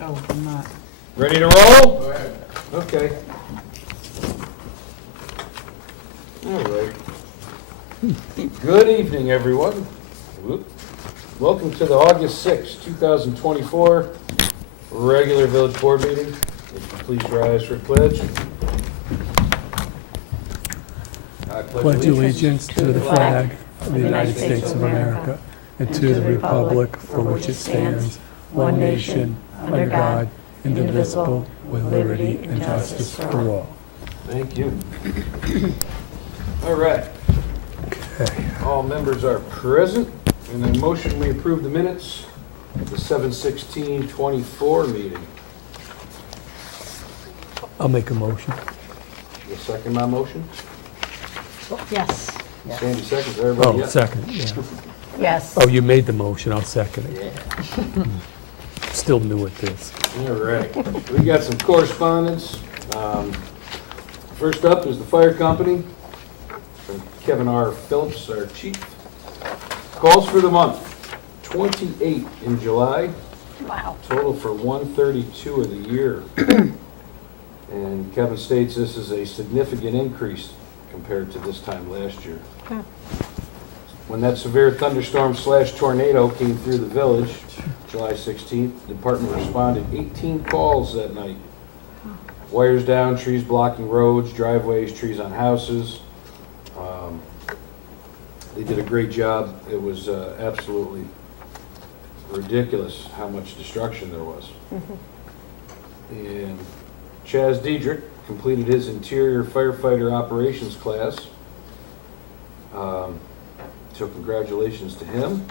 Oh, I'm not. Ready to roll? Go ahead. Okay. All right. Good evening, everyone. Whoop. Welcome to the August 6, 2024 regular village board meeting. If you please rise for pledge. I Pledge allegiance to the flag of the United States of America and to the republic for which it stands, one nation, under God, indivisible, with liberty and justice for all. Thank you. All right. Okay. All members are present, and then motion we approve the minutes of the 7/16/24 meeting. I'll make a motion. You second my motion? Yes. Sandy seconds, everybody? Oh, Yes? second, yeah. Yes. Oh, you made the motion, I'll second it. Yeah. Still new at this. All right. We got some correspondence. First up is the fire company from Kevin R. Phillips, our chief. Calls for the month, 28 in July, Wow. total for 132 of the year. And Kevin states this is a significant increase compared to this time last year. When that severe thunderstorm / tornado came through the village, July 16th, the department responded 18 calls that night. Wires down, trees blocking roads, driveways, trees on houses. They did a great job. It was absolutely ridiculous how much destruction there was. And Chaz Diedrich completed his interior firefighter operations class. So congratulations to him.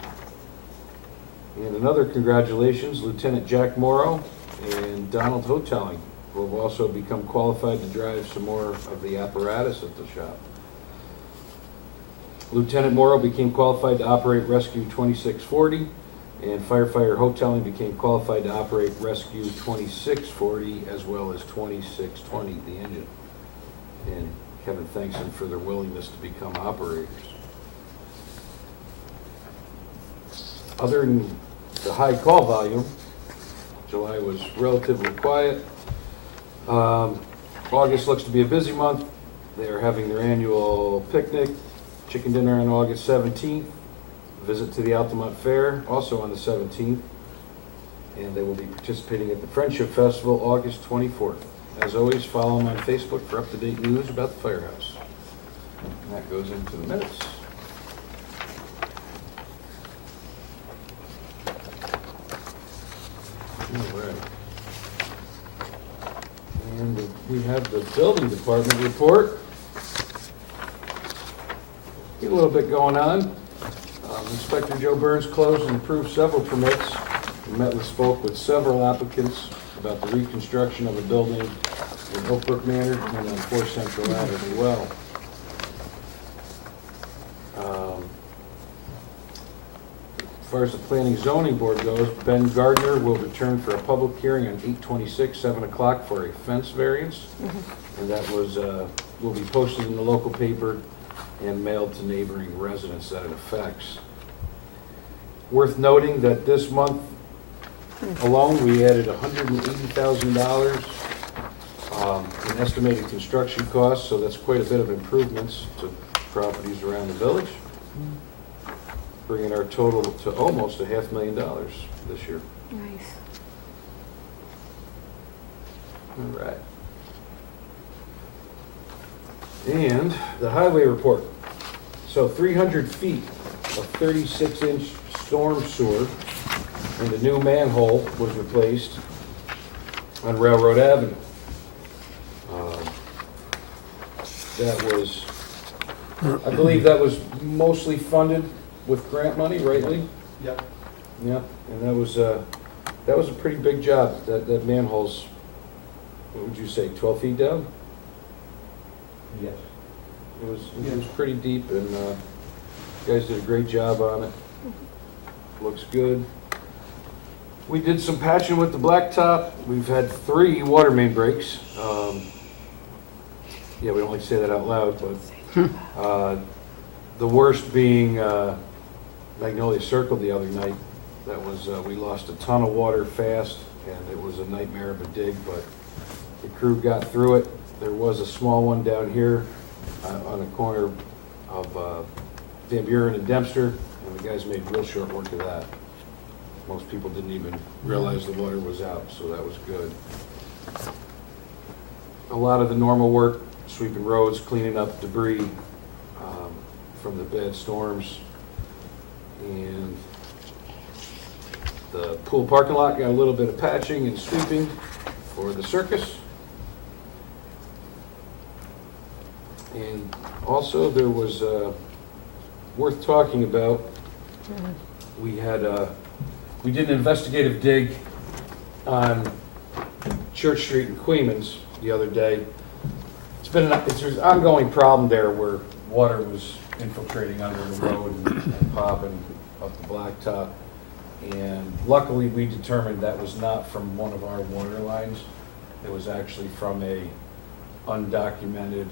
And another congratulations, Lieutenant Jack Morrow and Donald Hotelling, who have also become qualified to drive some more of the apparatus at the shop. Lieutenant Morrow became qualified to operate Rescue 2640, and firefighter Hotelling became qualified to operate Rescue 2640 as well as 2620, the engine. And Kevin thanks them for their willingness to become operators. Other than the high call volume, July was relatively quiet. August looks to be a busy month. They are having their annual picnic, chicken dinner on August 17th, visit to the Altamont Fair, also on the 17th, and they will be participating at the Friendship Festival August 24th. As always, follow them on Facebook for up-to-date news about the firehouse. And that goes into the minutes. All right. And we have the building department report. Get a little bit going on. Inspector Joe Burns closed and approved several permits. We spoke with several applicants about the reconstruction of a building in Oak Brook Manor and on 4 Central Ave as well. As far as the planning zoning board goes, Ben Gardner will return for a public hearing on 8/26, 7 o'clock for a fence variance. And that was, will be posted in the local paper and mailed to neighboring residents that it affects. Worth noting that this month alone, we added $180,000 in estimated construction costs, so that's quite a bit of improvements to properties around the village, bringing our total to almost $500,000 this year. Nice. All right. And the highway report. So 300 feet of 36-inch storm sewer and a new manhole was replaced on Railroad Avenue. That was, I believe that was mostly funded with grant money, right, Lee? Yep. Yeah, and that was a pretty big job. That manhole's, what would you say, 12 feet down? Yes. It was pretty deep, and you guys did a great job on it. Looks good. We did some patching with the blacktop. We've had 3 water main breaks. Yeah, we don't like to say that out loud, but the worst being Magnolia Circle the other night. That was, we lost a ton of water fast, and it was a nightmare of a dig, but the crew got through it. There was a small one down here on the corner of Van Buren and Dempster, and the guys made real short work of that. Most people didn't even realize the water was out, so that was good. A lot of the normal work, sweeping roads, cleaning up debris from the bad storms, and the pool parking lot got a little bit of patching and sweeping for the circus. And also there was worth talking about, we did an investigative dig on Church Street in Queens the other day. It's an ongoing problem there where water was infiltrating under the road and popping up the blacktop. And luckily, we determined that was not from one of our water lines. It was actually from a undocumented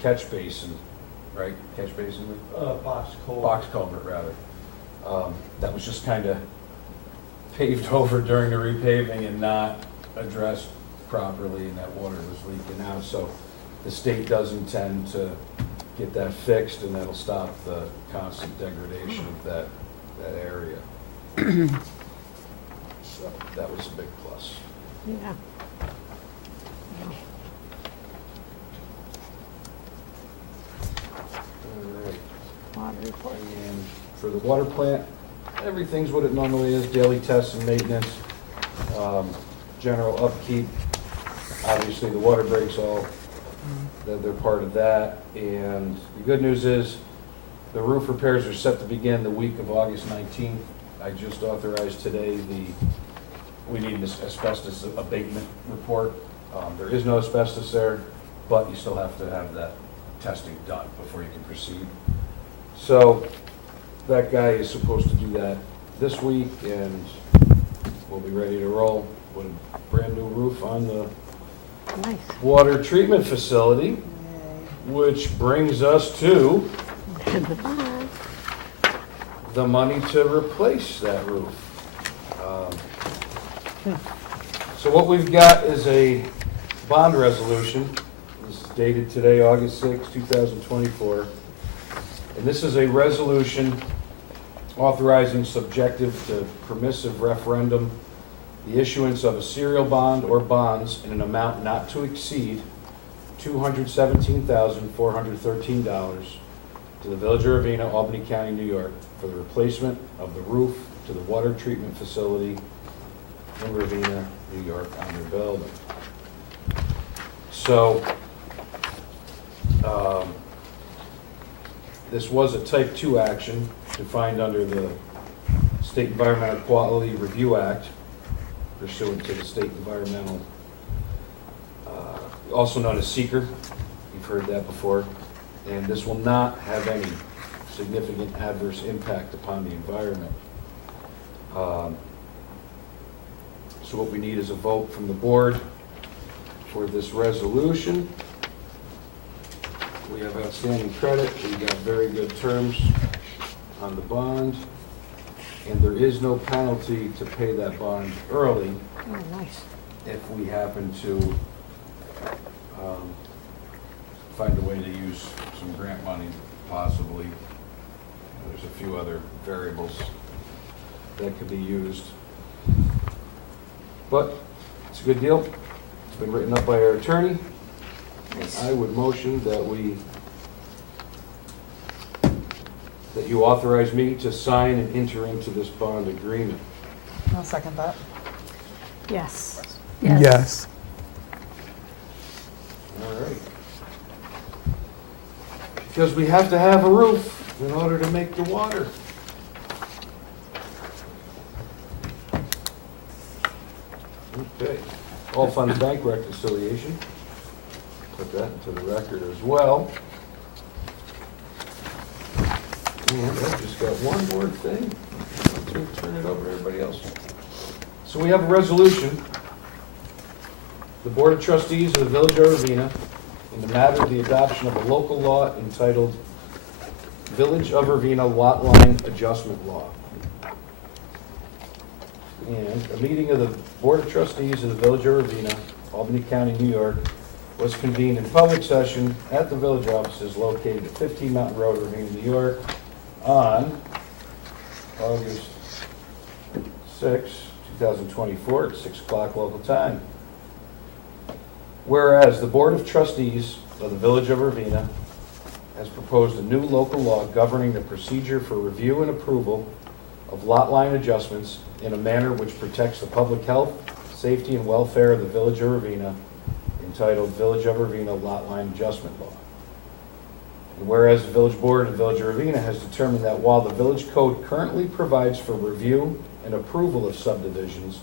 catch basin, right? Catch basin? Box culvert. Box culvert, rather. That was just kind of paved over during the repaving and not addressed properly, and that water was leaking out. So the state does intend to get that fixed, and that'll stop the constant degradation of that area. So that was a big plus. Yeah. All right. Water report. And for the water plant, everything's what it normally is, daily tests and maintenance, general upkeep. Obviously, the water breaks all, they're part of that. And the good news is, the roof repairs are set to begin the week of August 19th. I just authorized today we need an asbestos abatement report. There is no asbestos there, but you still have to have that testing done before you can proceed. So that guy is supposed to do that this week, and we'll be ready to roll with a brand new roof on the Nice. water treatment facility, which brings us to the money to replace that roof. So what we've got is a bond resolution. This is dated today, August 6, 2024. And this is a resolution authorizing, subjective to permissive referendum, the issuance of a serial bond or bonds in an amount not to exceed $217,413 to the Village of Ravena, Albany County, New York, for the replacement of the roof to the water treatment facility in Ravena, New York, on their building. So, this was a type 2 action defined under the State Environmental Quality Review Act, pursuant to the State Environmental, also known as seeker. You've heard that before. And this will not have any significant adverse impact upon the environment. So what we need is a vote from the board for this resolution. We have outstanding credit. We got very good terms on the bond. And there is no penalty to pay that bond early Oh, nice. if we happen to find a way to use some grant money, possibly. There's a few other variables that could be used. But it's a good deal. It's been written up by our attorney. Nice. I would motion that you authorize me to sign and enter into this bond agreement. I'll second that. Yes. Yes. All right. Because we have to have a roof in order to make the water. Okay. All funds bank reconciliation. Put that into the record as well. And I just got one more thing. Let's turn it over to everybody else. So we have a resolution. The Board of Trustees of the Village of Ravena, in the matter of the adoption of a local law entitled Village of Ravena Lot Line Adjustment Law. And a meeting of the Board of Trustees of the Village of Ravena, Albany County, New York, was convened in public session at the village offices located at 15 Mountain Road, Ravena, New York, on August 6, 2024, at 6 o'clock local time. Whereas the Board of Trustees of the Village of Ravena has proposed a new local law governing the procedure for review and approval of lot line adjustments in a manner which protects the public health, safety, and welfare of the Village of Ravena, entitled Village of Ravena Lot Line Adjustment Law. And whereas the Village Board of the Village of Ravena has determined that while the Village Code currently provides for review and approval of subdivisions,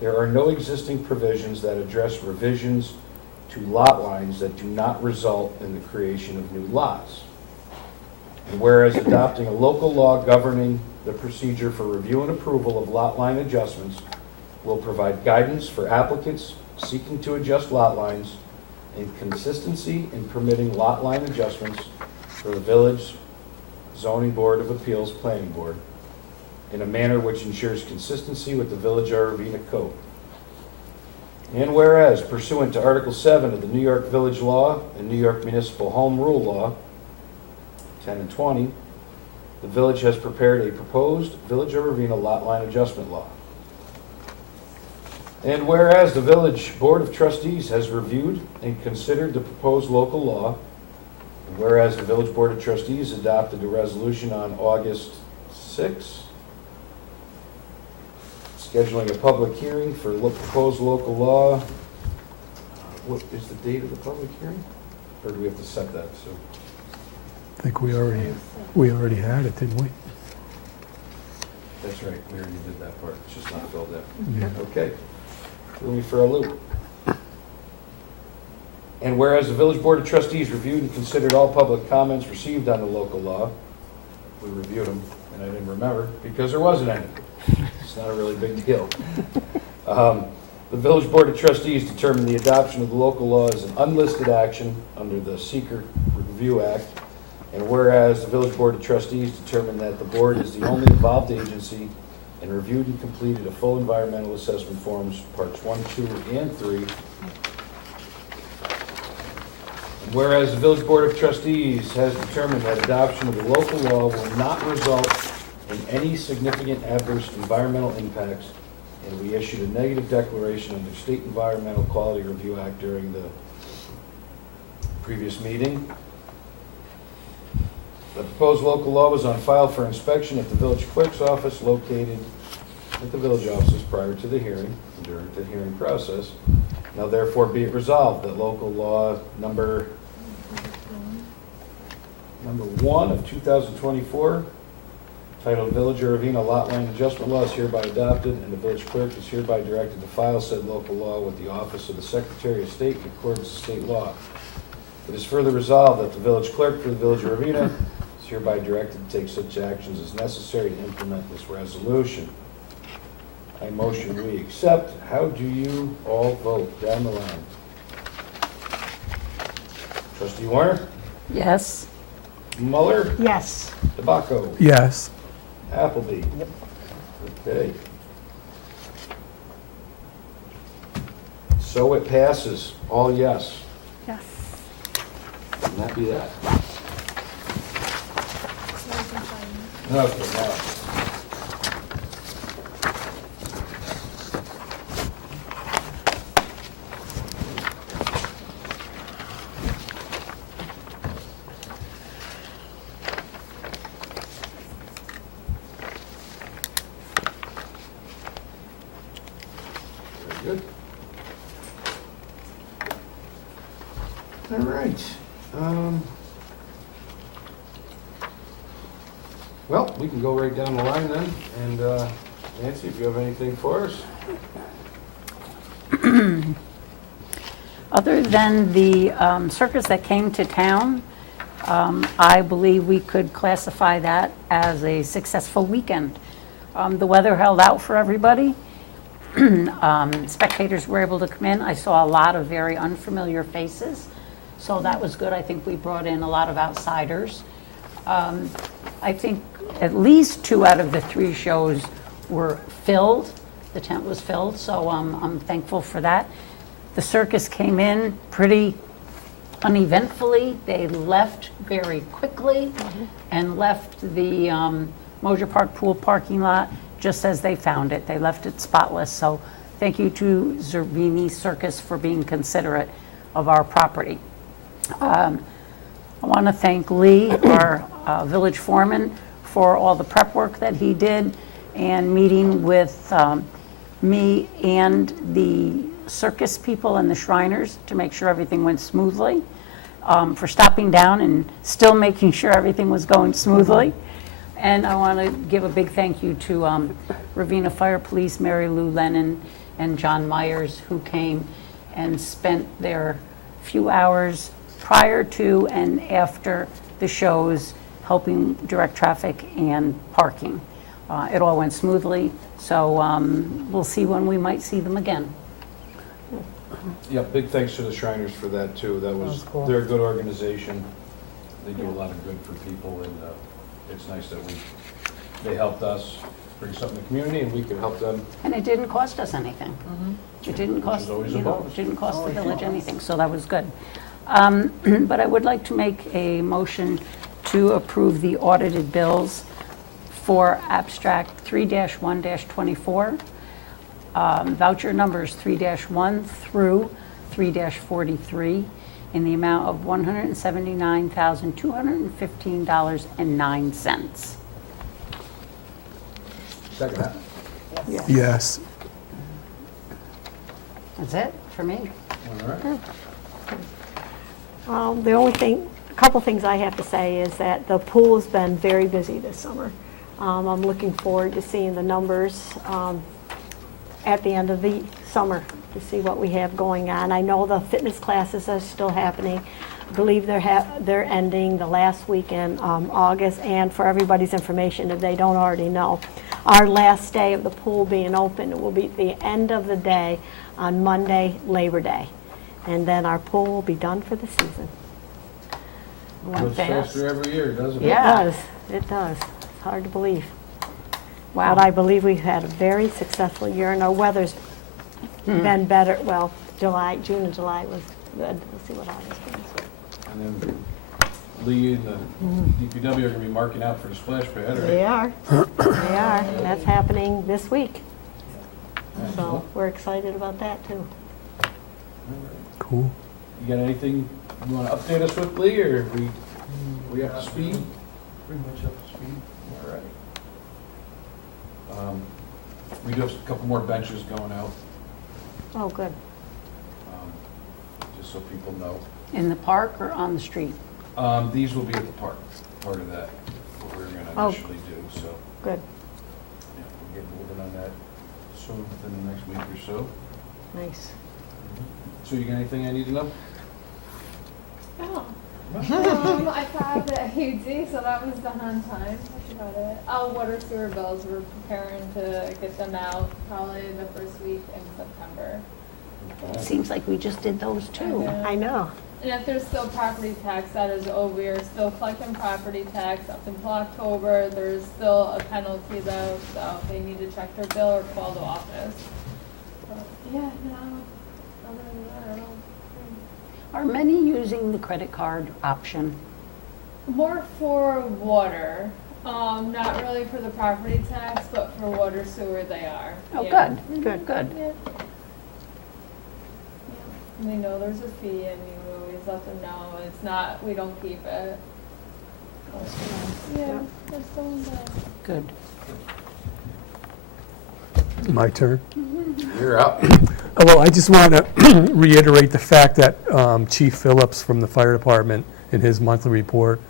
there are no existing provisions that address revisions to lot lines that do not result in the creation of new lots. And whereas adopting a local law governing the procedure for review and approval of lot line adjustments will provide guidance for applicants seeking to adjust lot lines and consistency in permitting lot line adjustments for the Village Zoning Board of Appeals Planning Board in a manner which ensures consistency with the Village of Ravena Code. And whereas pursuant to Article 7 of the New York Village Law and New York Municipal Home Rule Law 10 and 20, the village has prepared a proposed Village of Ravena lot line adjustment law. And whereas the Village Board of Trustees has reviewed and considered the proposed local law, and whereas the Village Board of Trustees adopted a resolution on August 6, scheduling a public hearing for proposed local law. What is the date of the public hearing? Or do we have to set that? So I think we already had it, didn't we? that's right, we already did that part, it's just not filled in. Yeah. Okay, threw me for a loop. And whereas the Village Board of Trustees reviewed and considered all public comments received on the local law, we reviewed them, and I didn't remember, because there wasn't any. It's not a really big deal. The Village Board of Trustees determined the adoption of the local law as an unlisted action under the Seeker Review Act. And whereas the Village Board of Trustees determined that the board is the only involved agency and reviewed and completed a full environmental assessment forms, parts 1, 2, and 3. And whereas the Village Board of Trustees has determined that adoption of the local law will not result in any significant adverse environmental impacts, and we issued a negative declaration under State Environmental Quality Review Act during the previous meeting. The proposed local law was on file for inspection at the village clerk's office located at the village offices prior to the hearing and during the hearing process. Now therefore be it resolved that local law number 1 of 2024, titled Village of Ravena Lot Line Adjustment Law, is hereby adopted, and the village clerk is hereby directed to file said local law with the office of the Secretary of State in accordance with state law. It is further resolved that the village clerk for the Village of Ravena is hereby directed to take such actions as necessary to implement this resolution. I motion we accept. How do you all vote down the line? Trustee Warner? Yes. Muller? Yes. Tabacco? Yes. Appleby? Yep. Okay. So it passes. All yes. Yes. And that be that. Okay, now. Very good. All right. Well, we can go right down the line then, and Nancy, if you have anything for us? Other than the circus that came to town, I believe we could classify that as a successful weekend. The weather held out for everybody. Spectators were able to come in. I saw a lot of very unfamiliar faces, so that was good. I think we brought in a lot of outsiders. I think at least 2 out of the 3 shows were filled. the tent was filled, so I'm thankful for that. The circus came in pretty uneventfully. They left very quickly and left the Mosier Park Pool parking lot just as they found it. They left it spotless, so thank you to Zerbini Circus for being considerate of our property. I want to thank Lee, our village foreman, for all the prep work that he did and meeting with me and the circus people and the Shriners to make sure everything went smoothly, for stopping down and still making sure everything was going smoothly. And I want to give a big thank you to Ravena Fire Police, Mary Lou Lennon, and John Myers, who came and spent their few hours prior to and after the shows helping direct traffic and parking. It all went smoothly, so we'll see when we might see them again. Yeah, big thanks to the Shriners for that too. That was, cool. they're a good organization. They do a lot of good for people, and it's nice that they helped us bring something to the community and we could help them. And it didn't cost us anything. It didn't Which cost, is always a you know, bonus. it didn't cost the village anything, so that was good. But I would like to make a motion to approve the audited bills for abstract 3-1-24, voucher numbers 3-1 through 3-43, in the amount of $179,215.09. Second that. Yes. That's it for me. All right. The only thing, a couple things I have to say is that the pool's been very busy this summer. I'm looking forward to seeing the numbers at the end of the summer to see what we have going on. I know the fitness classes are still happening. I believe they're ending the last week in August, and for everybody's information, if they don't already know, our last day of the pool being open will be the end of the day on Monday, Labor Day. And then our pool will be done for the season. Went Goes fast. faster every year, doesn't it? Yeah. It does, it does. It's hard to believe. Wow. But I believe we've had a very successful year, and our weather's been better. Well, June and July was good. We'll see what August brings. And then Lee and the DPW are gonna be marking out for the splash pad, right? They are, they are. That's happening this week. So Excellent. we're excited about that, too. Cool. You got anything you wanna update us with, Lee, or we up to speed? Pretty much up to speed. All right. We do have a couple more benches going out, Oh, good. just so people know. In the park or on the street? These will be at the park, part of that, what we're gonna Oh. initially do, so, Good. yeah, we'll get moving on that soon, within the next week or so. Nice. So you got anything I need to know? Oh. I filed the AUD, so that was done on time. That's about it. Water sewer bills, we're preparing to get them out probably the first week in September. Seems like we just did those too. I know. And if there's still property tax that is owed, we are still collecting property tax up until October. There's still a penalty though, so they need to check their bill or call the office. But, yeah, no, other than that, I don't. Are many using the credit card option? More for water, not really for the property tax, but for water sewer they are. Oh, Yeah. good, Good. good. Yeah. Yeah. And they know there's a fee and we always let them know, it's not, we don't keep it. Yeah, they're still in there. Good. My turn. You're up. Well, I just want to reiterate the fact that Chief Phillips from the fire department in his monthly report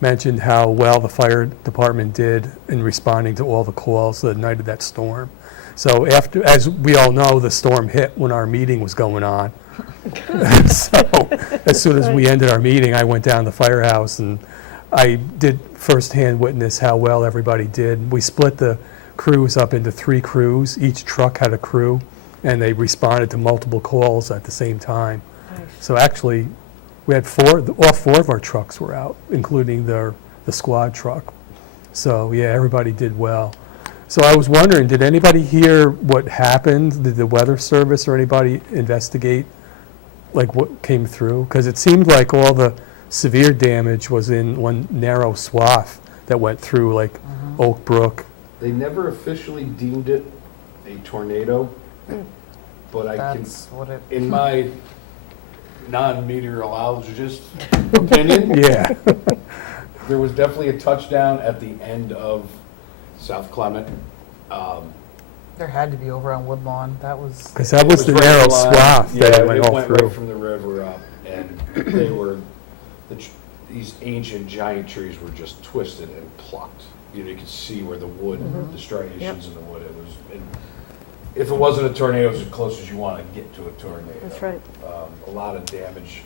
mentioned how well the fire department did in responding to all the calls the night of that storm. So after, as we all know, the storm hit when our meeting was going on. So as soon as we ended our meeting, I went down to the firehouse and I did firsthand witness how well everybody did. We split the crews up into 3 crews. Each truck had a crew, and they responded to multiple calls at the same time. Nice. So actually, we had all 4 of our trucks were out, including the squad truck. So yeah, everybody did well. So I was wondering, did anybody hear what happened? Did the weather service or anybody investigate, like, what came through? Because it seemed like all the severe damage was in one narrow swath that went through, like, Oak Brook. They never officially deemed it a tornado, but I can, That's what it, in my non-meteorologist opinion, Yeah. there was definitely a touchdown at the end of South Clement. there had to be over on Woodlawn. That was, Because that was the right narrow in line. swath that Yeah, it went all right through. from the river up, and they were, these ancient giant trees were just twisted and plucked. You know, you could see where the wood, the striations in the wood, it was, if it wasn't a tornado, it was as close as you want to get to a tornado. That's right. A lot of damage.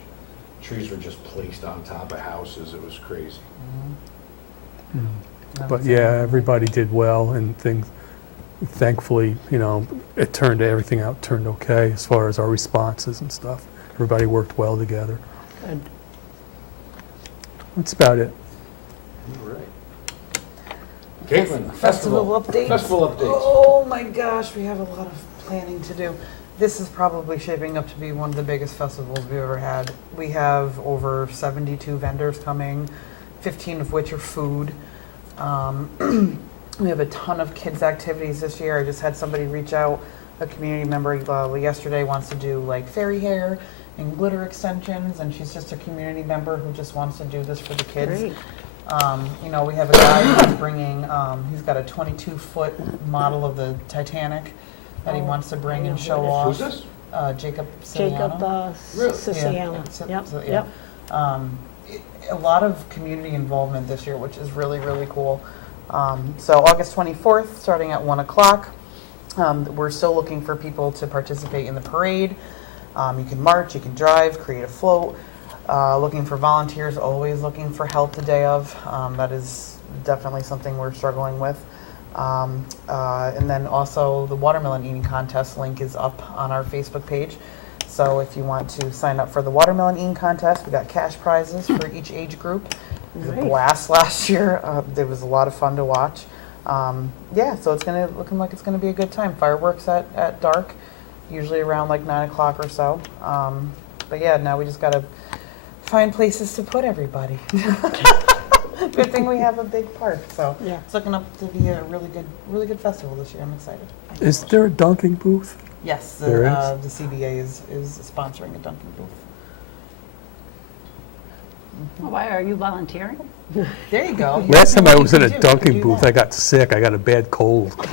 Trees were just placed on top of houses. It was crazy. But yeah, everybody did well, and things, thankfully, you know, everything out turned okay as far as our responses and stuff. Everybody worked well together. Good. That's about it. All right. Caitlin, festival updates. Festival updates. Oh my gosh, we have a lot of planning to do. This is probably shaping up to be one of the biggest festivals we've ever had. We have over 72 vendors coming, 15 of which are food. We have a ton of kids' activities this year. I just had somebody reach out, a community member yesterday wants to do like fairy hair and glitter extensions, and she's just a community member who just wants to do this for the kids. Great. You know, we have a guy who's bringing, he's got a 22-foot model of the Titanic that he Oh, wants to bring I and know show who off. Who's this? Jacob Jacob Siciliano. Really? Siciliano. Yeah, Yep, yeah. yep. A lot of community involvement this year, which is really, really cool. So August 24th, starting at 1 o'clock. We're still looking for people to participate in the parade. You can march, you can drive, create a float. Looking for volunteers, always looking for help the day of. That is definitely something we're struggling with. And then also the watermelon eating contest link is up on our Facebook page. So if you want to sign up for the watermelon eating contest, we got cash prizes for each age group. It was a Nice. blast last year. It was a lot of fun to watch. Yeah, so it's looking like it's gonna be a good time. Fireworks at dark, usually around like 9 o'clock or so. But yeah, now we just gotta find places to put everybody. Good thing we have a big park, so Yeah. it's looking up to be a really good festival this year. I'm excited. Is there a dunking booth? Yes, There the CBA is sponsoring a dunking booth. Why are you volunteering? There you go. Last time I was in a You dunking do booth, that. I got sick. I got a bad cold. I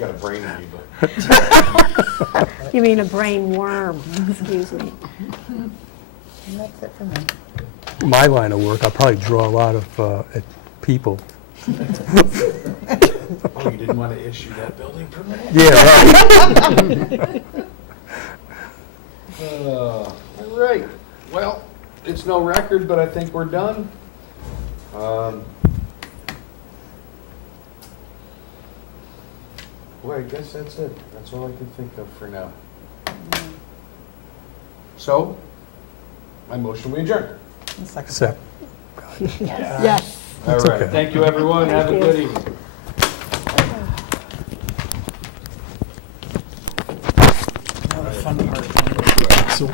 got a brain amoeba. You mean a brain worm, excuse me. And that's it for me. My line of work, I'll probably draw a lot of people. Oh, you didn't want to issue that building permit? Yeah, right. All right. Well, it's no record, but I think we're done. Boy, I guess that's it. That's all I can think of for now. So, my motion, we adjourn. One second. So, Yes. All That's right. okay. Thank you, everyone. Have a Thank you. good evening. Now the fun part. so